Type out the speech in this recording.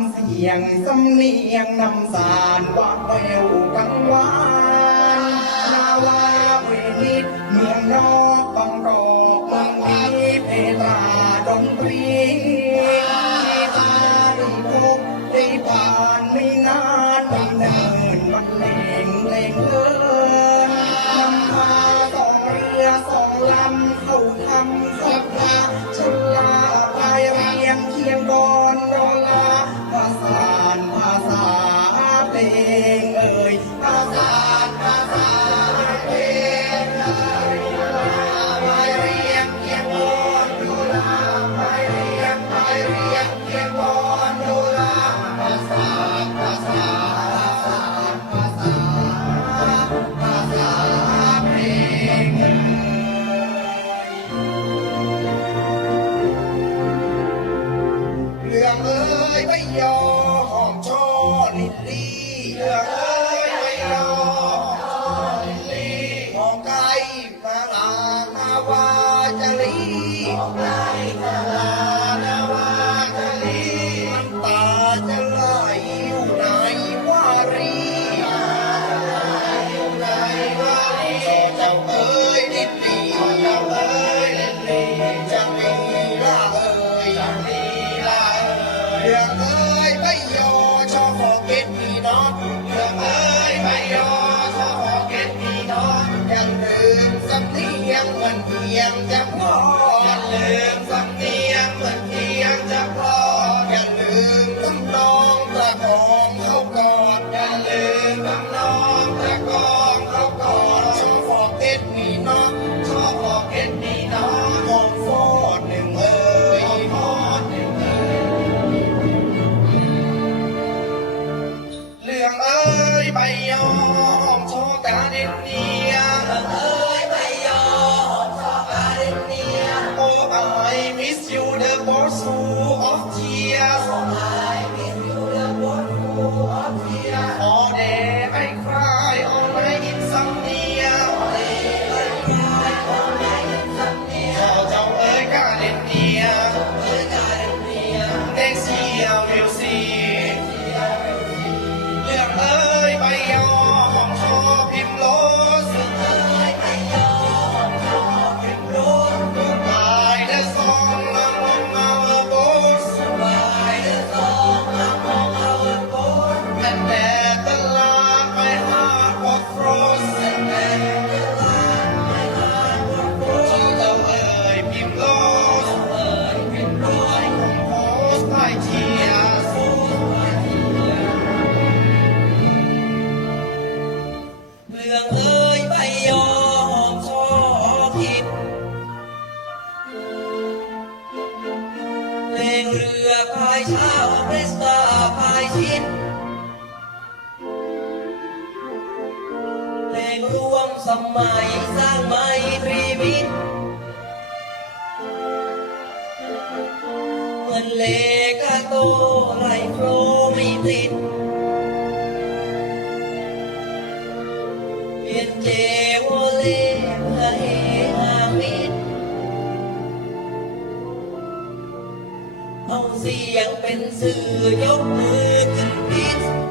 ำเสียงสำเนียงนำสารว่าแววกังวานนาวาเวนิดเมืองนอกบางกอมืองทีเพตราดนตรีทยภูพบไานไม่นานดำเนินบรรเลงเลงเลินนำพาสองเรือสองลำเข้าทำสัปดาห์ ยอหอมช่อลิลลี่เลือเอ้ยไม่รอมองไกลมาลาคาวาจะรี அவன் உயர்ந்த ภายเช้าพฤษภาภายชินเพลงร่วมสมัยสร้างไมตรีมิตรเหมืเลกโตไรโครม่ติเปลี่ยนเจวเลเพื่อ เสียงเป็นสื่อยกมือขึ้นพิษ